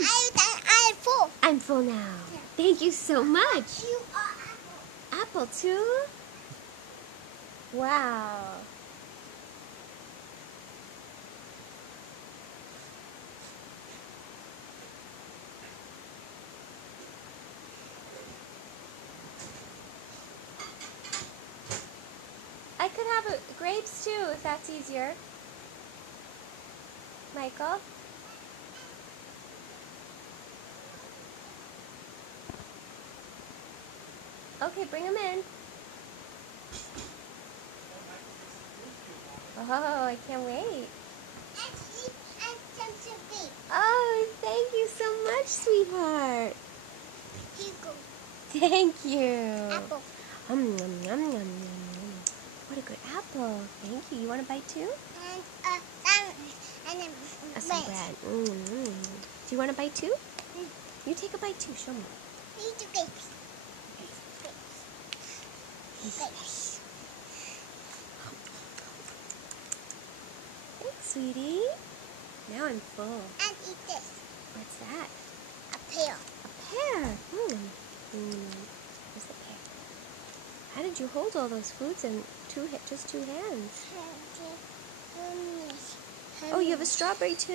I'm full. I'm full now. Yeah. Thank you so much. You are apple. Apple too? Wow. I could have grapes too, if that's easier. Michael? Okay, bring them in. Oh, I can't wait. Oh, thank you so much, sweetheart. Here you go. Thank you. Apple. Yum, yum, yum, yum, yum. What a good apple. Thank you. You want a bite too? And Some bread. Do you want a bite too? You take a bite too. Show me. Eat the grapes. Thanks, sweetie. Now I'm full. And eat this. What's that? A pear. A pear. Where's the pear? How did you hold all those foods in just two hands? Oh, you have a strawberry too?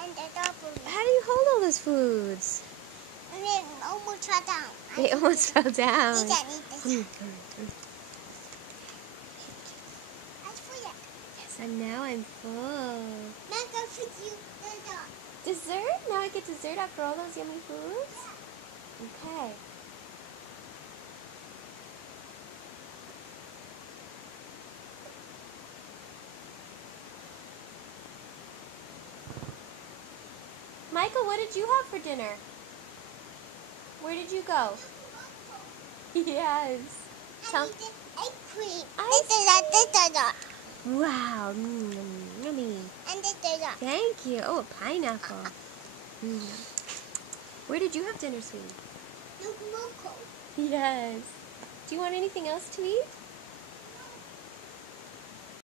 And a strawberry. How do you hold all those foods? And it almost fell down. They almost fell down. Eat that, eat this. Yes, and now I'm full. Now go for you. Dessert? Now I get dessert after all those yummy foods? Okay. Michael, what did you have for dinner? Where did you go? Yes. I need ice cream. Ice Wow. Yummy. And this dessert. Thank you. Oh, a pineapple. Where did you have dinner, sweetie? Look, Yes. Do you want anything else to eat?